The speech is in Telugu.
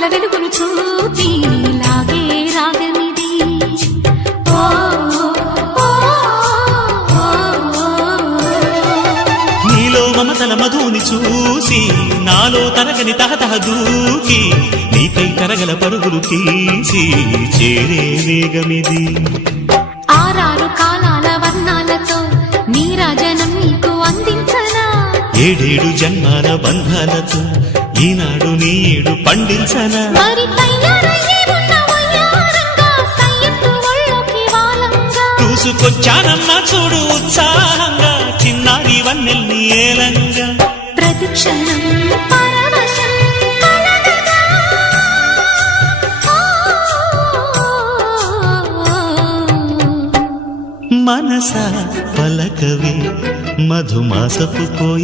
తలపుల వెలుగును చూపి లాగే రాగమిది. నీలో మమతల మధుని చూసి నాలో తరగని తహతహ దూకి నీకై తరగల పరుగులు తీసి చేరే వేగమిది. ఆరారు కాలాల వర్ణాలతో నీరాజనం నీకు అందించనా, ఏడేడు జన్మాల బంధాలతో ఈనాడు నీడు పండించనా. మరి తయారయ్యే ఉన్న వయ్యారంగా సయ్యత్తు ఒళ్ళోకి వాలంగా చూసుకొచ్చానన్నా చూడు ఉత్సాహంగా చిన్నారి వన్నెల్ని ఏలంగా. ప్రతిక్షణం పరవశం కలగగా మనస పలకవే మధుమాసపు కోయి.